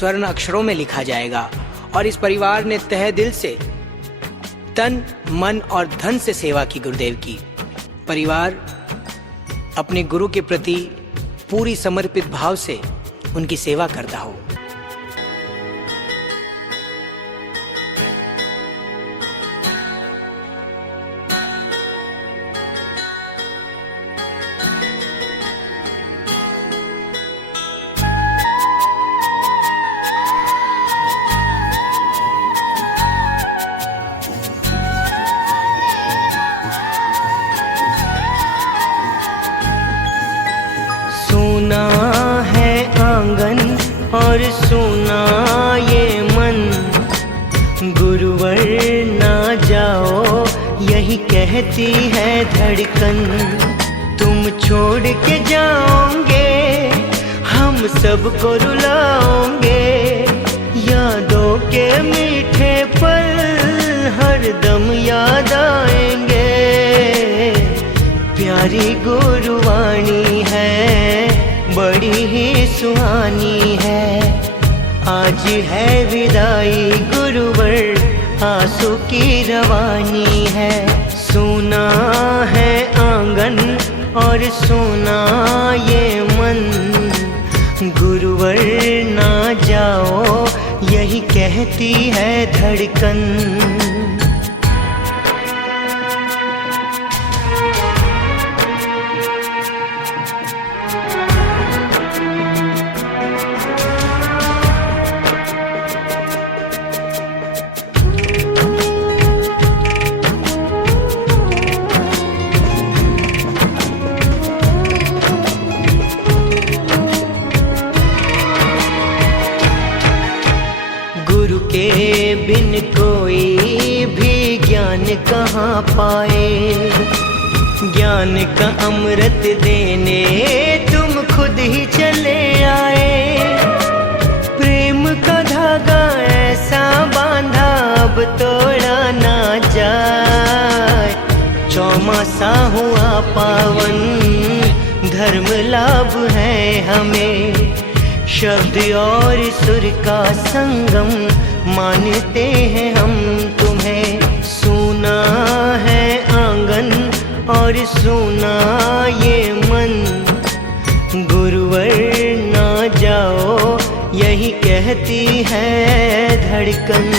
स्वर्ण अक्षरों में लिखा जाएगा और इस परिवार ने तहे दिल से तन, मन और धन से सेवा की गुरुदेव की। परिवार अपने गुरु के प्रति पूरी समर्पित भाव से उनकी सेवा करता हो। सुना है आंगन और सुना ये मन, गुरुवर ना जाओ यही कहती है धड़कन। तुम छोड़ के जाओगे हम सबको रुलाओगे, यादों के मीठे पल हरदम याद आएंगे। प्यारी गुरुवाणी है बड़ी ही सुहानी है, आज है विदाई गुरुवर आंसू की रवानी है। सुना है आंगन और सुना ये मन, गुरुवर ना जाओ यही कहती है धड़कन। गुरु के बिन कोई भी ज्ञान कहाँ पाए, ज्ञान का अमृत देने तुम खुद ही चले आए। प्रेम का धागा ऐसा बांधा अब तोड़ा ना जाए, चौमासा हुआ पावन धर्म लाभ है हमें। शब्द और सुर का संगम मानते हैं हम तुम्हें। सुना है आंगन और सुना ये मन, गुरुवर ना जाओ यही कहती है धड़कन।